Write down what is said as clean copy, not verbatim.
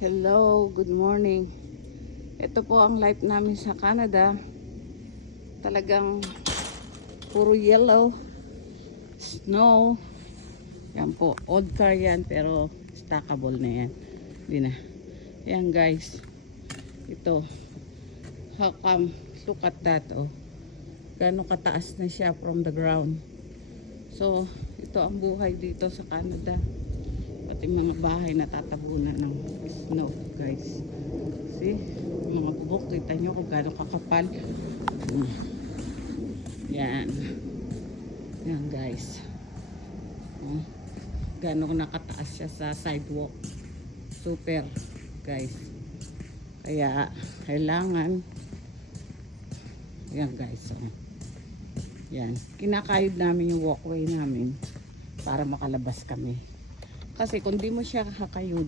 Hello, good morning. Ito po ang life namin sa Canada. Talagang puro yellow, snow. Yan po, old car yan pero stackable na yan. Hindi na. Yan guys. Ito. How come? Look at that oh. Gano'ng kataas na siya from the ground. So, ito ang buhay dito sa Canada. Pati mga bahay natatabunan ng snow guys. See? Mga bubok, kita nyo kung gano'ng kakapal. Yan. Yan guys. Gano'ng nakataas siya sa sidewalk. Super guys. Kaya kailangan yan guys. Yan. Kinakayod namin yung walkway namin para makalabas kami. Kasi kung di mo siya kakayodin,